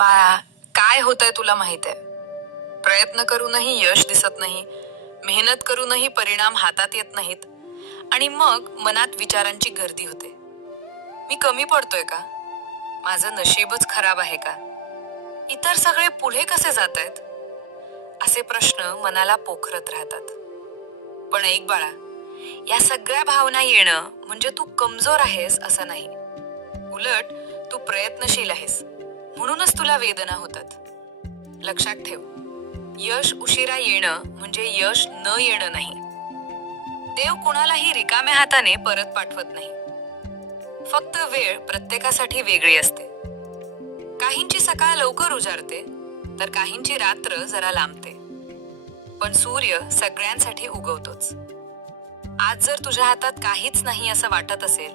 बाळा, काय होतंय तुला माहित आहे. प्रयत्न करूनही यश दिसत नाही, मेहनत करूनही परिणाम हातात येत नाहीत आणि मग मनात विचारांची गर्दी होते. मी कमी पडतोय का? माझं नशीबच खराब आहे का? इतर सगळे पुढे कसे जात आहेत? असे प्रश्न मनाला पोखरत राहतात. पण ऐक बाळा, या सगळ्या भावना येणं म्हणजे तू कमजोर आहेस असं नाही. उलट तू प्रयत्नशील आहेस, म्हणूनच तुला वेदना होतात. लक्षात ठेव, यश उशिरा येणं म्हणजे यश न येणं नाही. देव कुणालाही रिकाम्या हाताने परत पाठवत नाही. फक्त वेळ प्रत्येकासाठी वेगळी असते. काहींची सकाळ लवकर उजाडते, तर काहींची रात्र जरा लांबते. पण सूर्य सगळ्यांसाठी उगवतोच. आज जर तुझ्या हातात काहीच नाही असं वाटत असेल,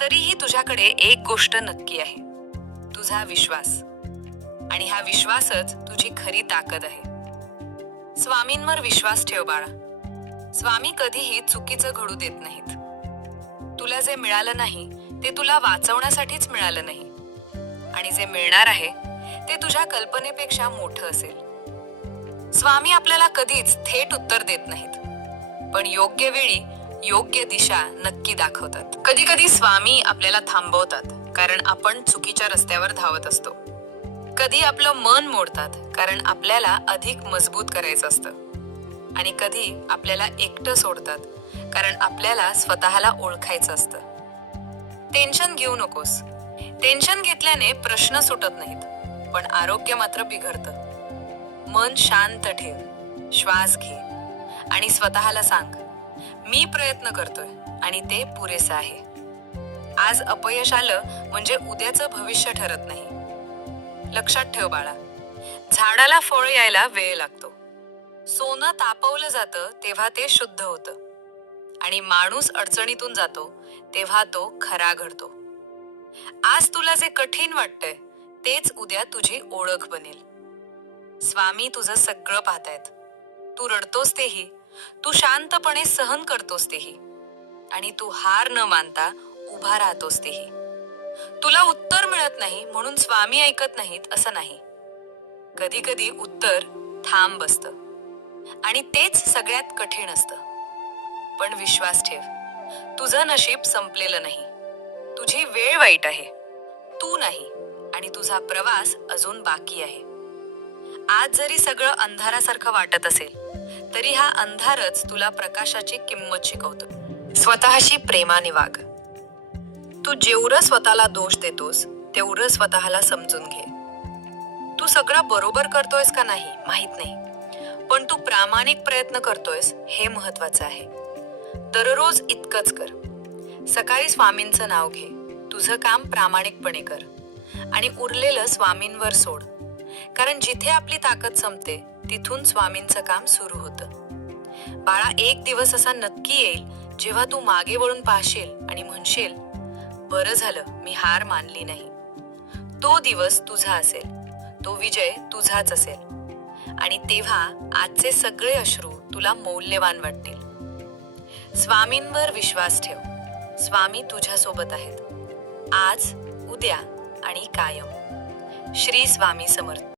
तरीही तुझ्याकडे एक गोष्ट नक्की आहे, तुझा विश्वास. आणि हा विश्वासच तुझी खरी ताकद आहे. स्वामींवर विश्वास ठेव बाळा. स्वामी कधीही चुकीचं घडू देत नाहीत. तुला जे मिळालं नाही ते तुला वाचवण्यासाठीच मिळालं नाही, आणि जे मिळणार आहे ते तुझ्या कल्पनेपेक्षा मोठं असेल. स्वामी आपल्याला कधीच थेट उत्तर देत नाहीत, पण योग्य वेळी योग्य दिशा नक्की दाखवतात. कधी कधी स्वामी आपल्याला थांबवतात, कारण आपण चुकीच्या रस्त्यावर धावत असतो. कधी आपलं मन मोडतात, कारण आपल्याला अधिक मजबूत करायचं असतं. आणि कधी आपल्याला एकटं सोडतात, कारण आपल्याला स्वतःला ओळखायचं असतं. टेन्शन घेऊ नकोस. टेन्शन घेतल्याने प्रश्न सुटत नाहीत, पण आरोग्य मात्र बिघडतं. मन शांत ठेव, श्वास घे आणि स्वतःला सांग, मी प्रयत्न करतोय आणि ते पुरेसं आहे. आज अपयश आलं म्हणजे उद्याचं भविष्य ठरत नाही. लक्षात ठेव बाळा, झाडाला फळ यायला वेळ लागतो. सोनं तापवलं जातं तेव्हा ते शुद्ध होतं, आणि माणूस अडचणीतून जातो तेव्हा तो खरा घडतो. आज तुला जे कठीण वाटतंय तेच उद्या तुझी ओळख बनेल. स्वामी तुझं सगळं पाहतायत. तू रडतोस तेही, तू शांतपणे सहन करतोस तेही, आणि तू हार न मानता उभा राहतोस तेही. तुला उत्तर मिळत नाही म्हणून स्वामी ऐकत नाहीत असं नाही. कधी कधी उत्तर थांब बसतं, आणि तेच सगळ्यात कठीण असतं. पण विश्वास ठेव, तुझं नशीब संपलेलं नाही. तुझी वेळ वाईट आहे, तू नाही, आणि तुझा प्रवास अजून बाकी आहे. आज जरी सगळं अंधारासारखं वाटत असेल, तरी हा अंधारच तुला प्रकाशाची किंमत शिकवतो. स्वतःशी प्रेमाने वाग. तू जेवढं स्वतःला दोष देतोस तेवढं स्वतःला समजून घे. तू सगळं बरोबर करतोयस का नाही माहित नाही, पण तू प्रामाणिक प्रयत्न करतोयस हे महत्वाचं आहे. दररोज इतकंच कर. सकाळी स्वामींचं नाव घे, तुझं काम प्रामाणिकपणे कर, आणि उरलेलं स्वामींवर सोड. कारण जिथे आपली ताकद संपते तिथून स्वामींचं काम सुरू होतं. बाळा, एक दिवस असा नक्की येईल जेव्हा तू मागे वळून पाहशील आणि म्हणशील, बरं झालं मी हार मानली नाही. तो दिवस तुझा असेल, तो विजय तुझाच असेल, आणि तेव्हा आजचे सगळे अश्रू तुला मौल्यवान वाटतील. स्वामींवर विश्वास ठेव. स्वामी तुझ्यासोबत आहेत, आज, उद्या आणि कायम. श्री स्वामी समर्थ.